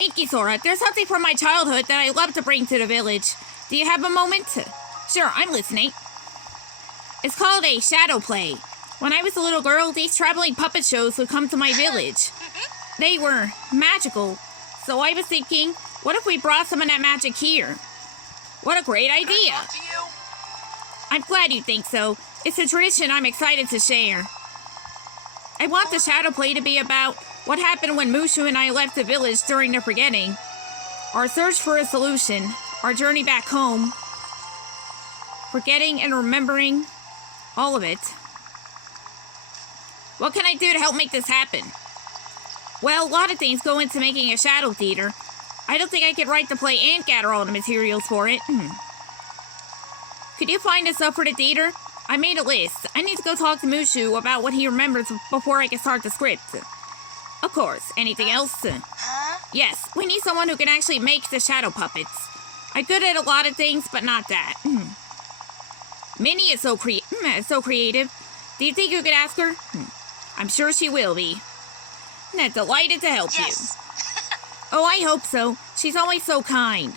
InkySora, there's something from my childhood that I love to bring to the village. Do you have a moment? Sure, I'm listening. It's called a shadow play. When I was a little girl, these traveling puppet shows would come to my village. They were magical. So I was thinking, what if we brought some of that magic here? What a great idea. I'm glad you think so. It's a tradition I'm excited to share. I want the shadow play to be about what happened when M.U.S.H.U and I left the village during the forgetting. Our search for a solution. Our journey back home. Forgetting and remembering. All of it. What can I do to help make this happen? Well, a lot of things go into making a shadow theater. I don't think I could write the play and gather all the materials for it. Could you find us up for the theater? I made a list. I need to go talk to M.U.S.H.U about what he remembers before I can start the script. Of course. Anything else? Yes, we need someone who can actually make the shadow puppets. I'm good at a lot of things, but not that. Minnie is so creative. Do you think you could ask her? I'm sure she will be. I'm delighted to help you. Oh, I hope so. She's always so kind.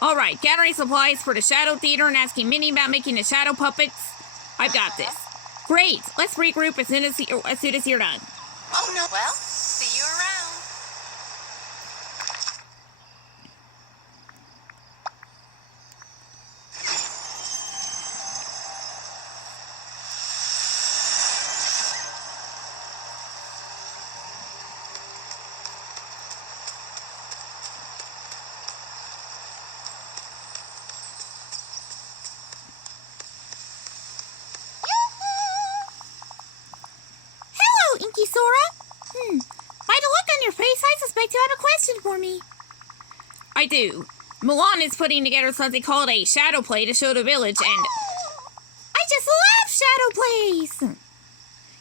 All right, gathering supplies for the shadow theater and asking Minnie about making the shadow puppets. I've got this. Great. Let's regroup as soon as you're done. Oh, no. Well, see you around. InkySora? By the look on your face, I suspect you have a question for me. I do. Milan is putting together something called a shadow play to show the village, and... I just love shadow plays!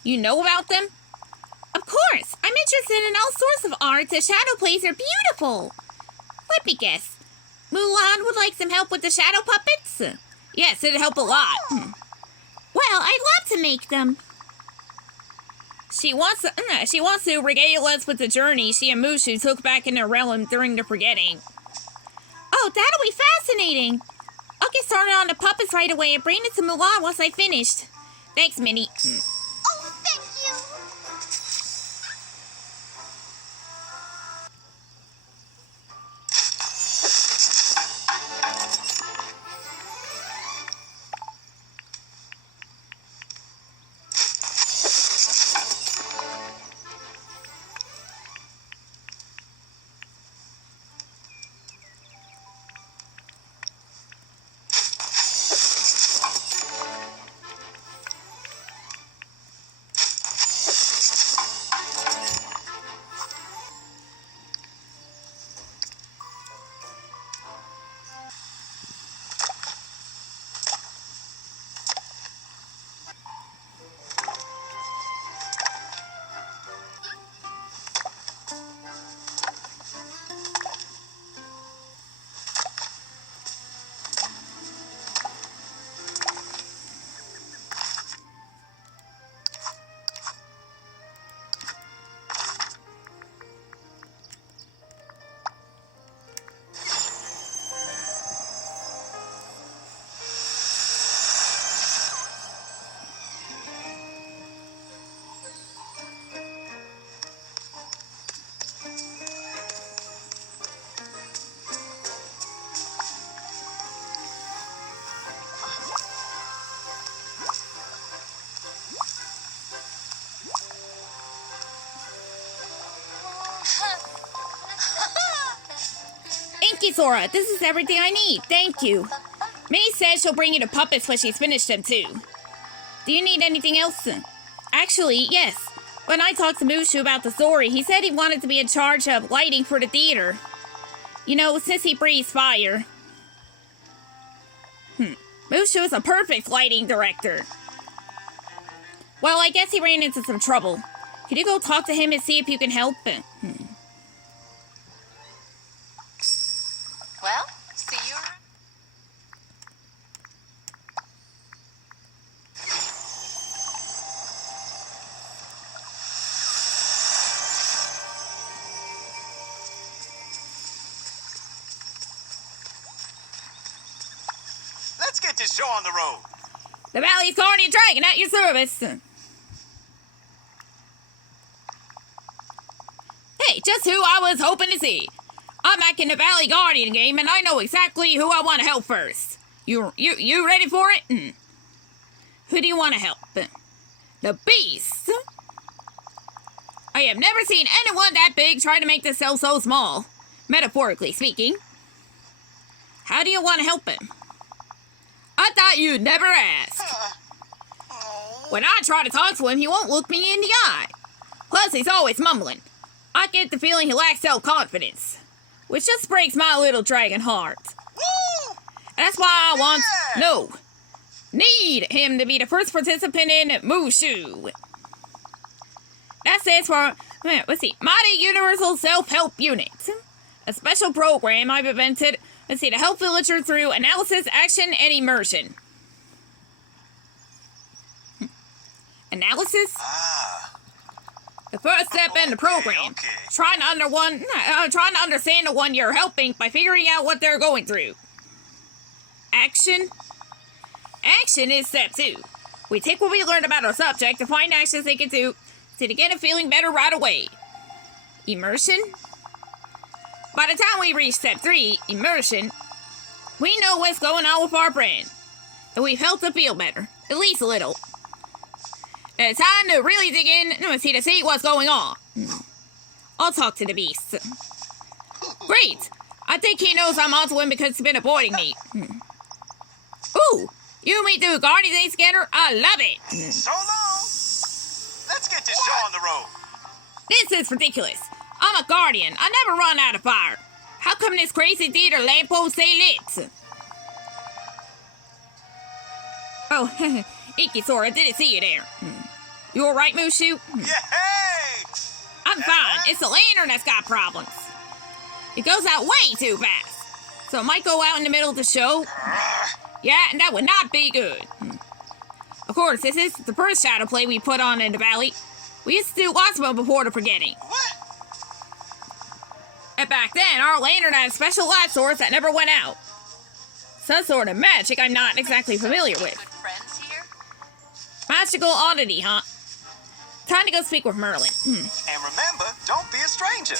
You know about them? Of course! I'm interested in all sorts of art. The shadow plays are beautiful! Let me guess. Mulan would like some help with the shadow puppets? Yes, it'd help a lot. Well, I'd love to make them. She wants to regale us with the journey she and M.U.S.H.U took back in their realm during the forgetting. Oh, that'll be fascinating! I'll get started on the puppets right away and bring it to Mulan once I finished. Thanks, Minnie. Oh, thank you! InkySora, this is everything I need. Thank you. Minnie says she'll bring you the puppets when she's finished them, too. Do you need anything else? Actually, yes. When I talked to M.U.S.H.U about the story, he said he wanted to be in charge of lighting for the theater. You know, since he breathes fire. M.U.S.H.U is a perfect lighting director. Well, I guess he ran into some trouble. Could you go talk to him and see if you can help? Well, see you around. show on the road. The Valley's Guardian Dragon at your service. Hey, just who I was hoping to see. I'm back in the Valley Guardian game, and I know exactly who I want to help first. You ready for it? Who do you want to help? The Beast. I have never seen anyone that big try to make themselves so small, metaphorically speaking. How do you want to help him? I thought you'd never ask. When I try to talk to him, he won't look me in the eye. Plus, he's always mumbling. I get the feeling he lacks self-confidence, which just breaks my little dragon heart. Woo! That's why I need him to be the first participant in M.U.S.H.U. That stands for, Mighty Universal Self-Help Unit. A special program I've invented, to help villagers through analysis, action, and immersion. Analysis? The first step in the program. Okay. Trying to understand the one you're helping by figuring out what they're going through. Action? Action is step 2. We take what we learned about our subject to find actions they can do to get it feeling better right away. Immersion? By the time we reach step 3, immersion, we know what's going on with our brain. And we've helped it feel better. At least a little. It's time to really dig in to see what's going on. I'll talk to the Beast. Great! I think he knows I'm onto him because he's been avoiding me. Ooh! You and me do Guardian Days together? I love it! So long! Let's get this show on the road. This is ridiculous. I'm a guardian. I never run out of fire. How come this crazy theater lamppost stay lit? Oh, InkySora, didn't see you there. You alright, M.U.S.H.U? Yay! I'm fine. It's the lantern that's got problems. It goes out way too fast. So it might go out in the middle of the show. Yeah, and that would not be good. Of course, this is the first shadow play we put on in the valley. We used to do lots of them before the forgetting. What? And back then, our lantern had a special light source that never went out. Some sort of magic I'm not exactly familiar with. Good friends here? Magical oddity, huh? Time to go speak with Merlin. And remember, don't be a stranger.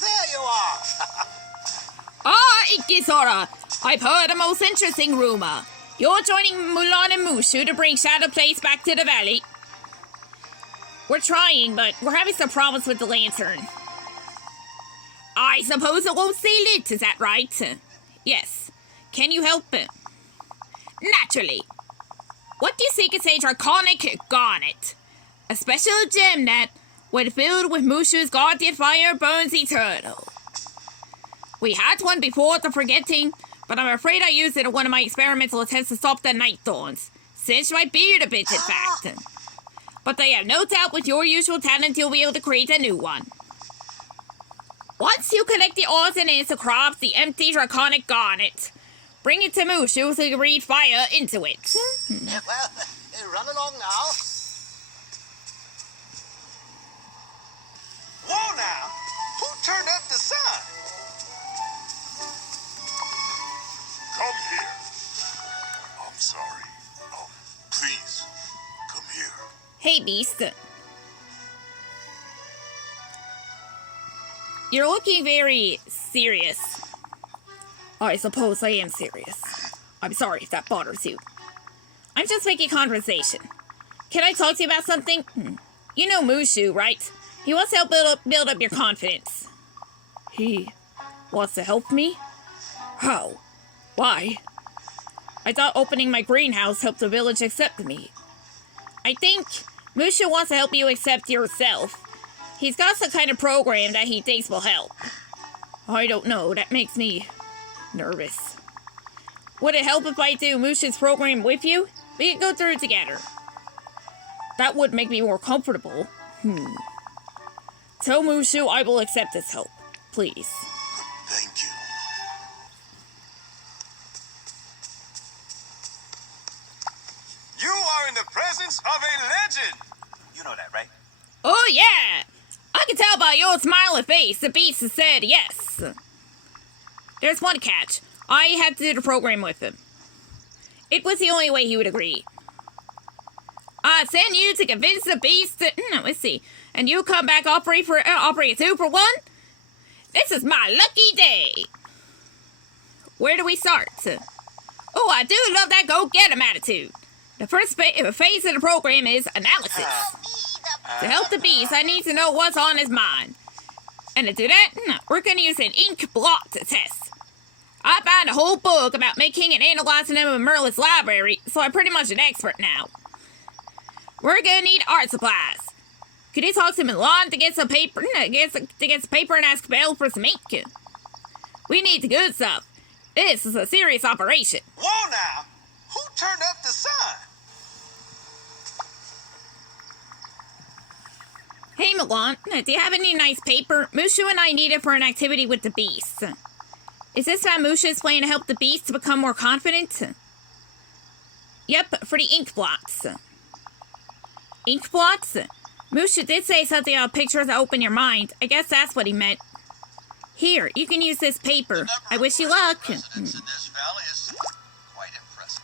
There you are. InkySora, I've heard a most interesting rumor. You're joining Mulan and M.U.S.H.U to bring Shadow Place back to the valley. We're trying, but we're having some problems with the lantern. I suppose it won't stay lit, is that right? Yes. Can you help it? Naturally. What do you think is a draconic garnet? A special gem that, when filled with M.U.S.H.U's guardian fire, burns eternal. We had one before the forgetting, but I'm afraid I used it in one of my experimental attempts to stop the night thorns. Singed my beard a bit, in fact. But I have no doubt with your usual talent you'll be able to create a new one. Once you collect the ores and ants to craft the empty draconic garnet, bring it to M.U.S.H.U so you can breathe fire into it. Well, run along now. Whoa now! Who turned up the sun? Come here. I'm sorry. Oh, please, come here. Hey, Beast. You're looking very serious. I suppose I am serious. I'm sorry if that bothers you. I'm just making conversation. Can I talk to you about something? You know M.U.S.H.U, right? He wants to help build up your confidence. He wants to help me? How? Why? I thought opening my greenhouse helped the village accept me. I think M.U.S.H.U wants to help you accept yourself. He's got some kind of program that he thinks will help. I don't know, that makes me nervous. Would it help if I do M.U.S.H.U's program with you? We can go through it together. That would make me more comfortable. Tell M.U.S.H.U I will accept his help. Please. Thank you. You are in the old smiley face, the beast said yes. There's one catch. I had to do the program with him. It was the only way he would agree. I sent you to convince the beast to... let's see. And you come back offering 2 for 1? This is my lucky day. Where do we start? Oh, I do love that go-get-em attitude. The first phase of the program is analysis. To help the beast, I need to know what's on his mind. And to do that, we're going to use an ink blot test. I found a whole book about making and analyzing them in Merlin's library, so I'm pretty much an expert now. We're going to need art supplies. Could you talk to Milan to get some paper, to get some paper and ask Belle for some ink? We need the good stuff. This is a serious operation. Whoa now! Who turned up the sun? Hey Milan, do you have any nice paper? M.U.S.H.U and I need it for an activity with the beast. Is this how M.U.S.H.U is planning to help the beast to become more confident? Yep, for the ink blots. Ink blots? M.U.S.H.U did say something about pictures that open your mind. I guess that's what he meant. Here, you can use this paper. I wish you luck. Residents in this valley is quite impressive.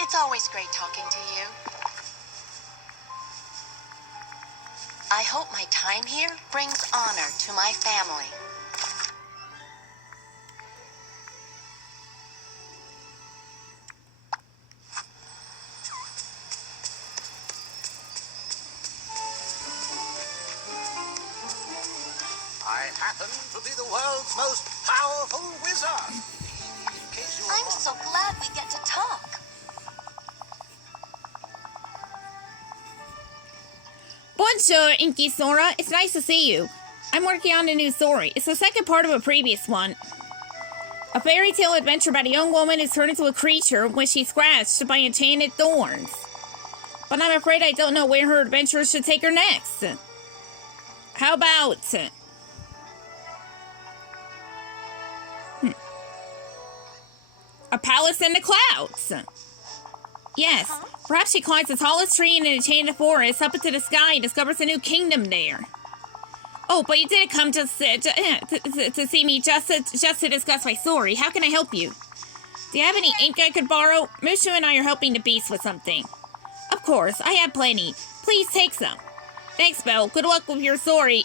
It's always great talking to you. I hope my time here brings honor to my family. I happen to be the world's most powerful wizard. In case you were I'm so glad we get to talk. Bonjour, InkySora. It's nice to see you. I'm working on a new story. It's the second part of a previous one. A fairy tale adventure about a young woman who's turned into a creature when she's scratched by enchanted thorns. But I'm afraid I don't know where her adventure should take her next. How about... a palace in the clouds. Yes, perhaps she climbs the tallest tree in an enchanted forest up into the sky and discovers a new kingdom there. Oh, but you didn't come to see me just to discuss my story. How can I help you? Do you have any ink I could borrow? M.U.S.H.U and I are helping the beast with something. Of course, I have plenty. Please take some. Thanks, Belle. Good luck with your story.